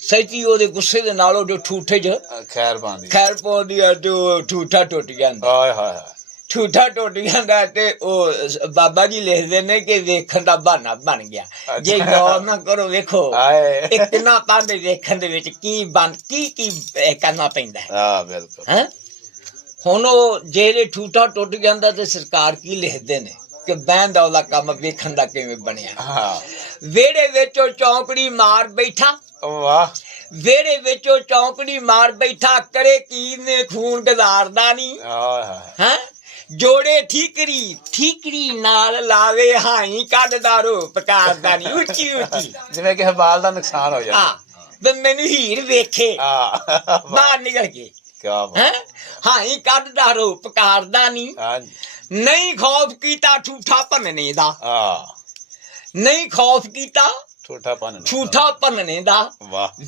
ਸੱਚੀ ਉਹਦੇ ਗੁੱਸੇ ਦੇ ਨਾਲ ਉਹ ਜੋ ਠੂਠੇ 'ਚ ਖੈਰ ਪਾਉਂਦੀ ਆ ਤੇ ਉਹ ਠੂਠਾ ਟੁੱਟ ਜਾਂਦਾ। ਹਾਏ ਹਾਏ ਠੂਠਾ ਟੁੱਟ ਜਾਂਦਾ ਤੇ ਉਹ ਬਾਬਾ ਜੀ ਲਿਖਦੇ ਨੇ ਕਿ ਵੇਖਣ ਦਾ ਬਹਾਨਾ ਬਣ ਗਿਆ। ਜੇ ਗੌਰ ਨਾ ਕਰੋ ਵੇਖੋ ਇਹ ਤਿੰਨਾਂ ਪਾਸੇ ਵੇਖਣ ਦੇ ਵਿੱਚ ਕੀ ਕਰਨਾ ਪੈਂਦਾ ਹੈ। ਬਿਲਕੁਲ ਹੈਂ ਹੁਣ ਉਹ ਜਿਹੜੇ ਠੂਠਾ ਟੁੱਟ ਜਾਂਦਾ ਤੇ ਸਰਕਾਰ ਕੀ ਲਿਖਦੇ ਨੇ ਕਿ ਬਹਿਣ ਦਾ ਉਹਦਾ ਕੰਮ ਵੇਖਣ ਦਾ ਕਿਵੇਂ ਬਣਿਆ। ਵਿਹੜੇ ਵਿੱਚ ਉਹ ਚੌਂਕੜੀ ਮਾਰ ਬੈਠਾ। ਵਾਹ ਵਿਹੜੇ ਵਿੱਚ ਉਹ ਚੌਂਕੜੀ ਮਾਰ ਬੈਠਾ ਕਰੇ ਕੀ ਨੇ ਖੂਨ ਗਜ਼ਾਰਦਾ ਨਹੀਂ। ਹੈਂ ਜੋੜੇ ਠੀਕਰੀ ਨਾਲ ਲਾਵੇ ਹਾਈ ਕੱਢਦਾ ਰੋ ਪਕਾਰਦਾ ਨਹੀਂ ਉੱਚੀ ਉੱਚੀ ਜਿਵੇਂ ਕਿਸੇ ਬਾਲ ਦਾ ਨੁਕਸਾਨ ਹੋ ਜਾਂਦਾ। ਮੈਨੂੰ ਹੀਰ ਵੇਖੇ ਬਾਹਰ ਨਿਕਲ ਕੇ ਹੈਂ ਹਾਈ ਕੱਢਦਾ ਰੋ ਪਕਾਰਦਾ ਨਹੀਂ ਖੌਫ ਕੀਤਾ ਠੂਠਾ ਭੰਨਣੇ ਦਾ। ਨਹੀਂ ਖੌਫ ਕੀਤਾ ਠੂਠਾ ਭੰਨਣੇ ਦਾ।